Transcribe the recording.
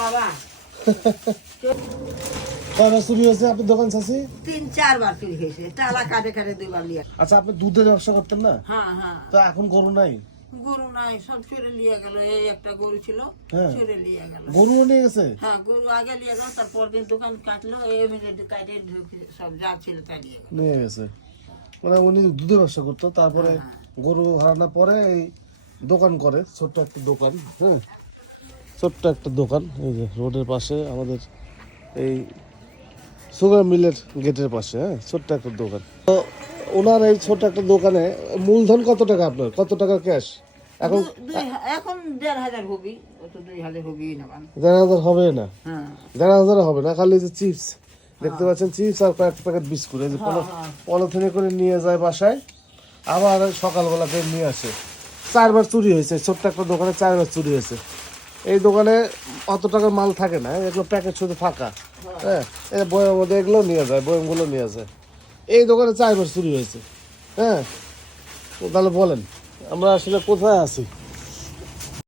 বাবা। কয়বার চুরি হয়েছে আপনার দোকান চাষি তিন চারবার চুরি হয়েছে। তালা কাটে কাটে দুইবার লিয়ে আচ্ছা আপনি দুধের ব্যবসা করতেন না? হ্যাঁ হ্যাঁ। তো এখন গরু নাই? গরু নাই সব চুরে নিয়ে গেল। এই একটা গরু ছিল হ্যাঁ। চুরে নিয়ে গেল। গরুও নিয়ে গেছে? হ্যাঁ গরু আগে নিয়ে গেল তারপর দিন দোকান কাটলো এই মিনিট কাটে সব যা ছিল তাই নিয়ে গেল। নিয়ে গেছে। মানে উনি দুধের ব্যবসা করতো তারপরে গরু হারানোর পরে এই দোকান করে ছোট্ট একটা দোকান হ্যাঁ। ছোট্ট একটা দোকান এই যে রোডের পাশে আমাদের এই সুগার মিলের গেটের পাশে হ্যাঁ ছোট্ট একটা দোকান। তো ওনার এই ছোট্ট একটা দোকানে মূলধন কত টাকা আপনার? কত টাকা ক্যাশ? এখন এখন দেড় হাজার হবি হবি না দেড় হাজার হবে না? হ্যাঁ। দেড় হাজার হবে না খালি যে চিপস। দেখতে পাচ্ছেন চিপস আর কয়েক প্যাকেট বিস্কুট এই যে পলো পলিথিনে করে নিয়ে যায় বাসায় আবার সকালবেলা ফের নিয়ে আসে। চারবার চুরি হয়েছে ছোট্ট একটা দোকানে চারবার চুরি হয়েছে। এই দোকানে অত টাকার মাল থাকে না, এগুলো প্যাকেট শুধু ফাঁকা। হ্যাঁ এই মধ্যে এগুলো নিয়ে যায় বয়মগুলো নিয়ে যায়। এই দোকানে চারবার চুরি হয়েছে। হ্যাঁ তাহলে বলেন, আমরা আসলে কোথায় আছি?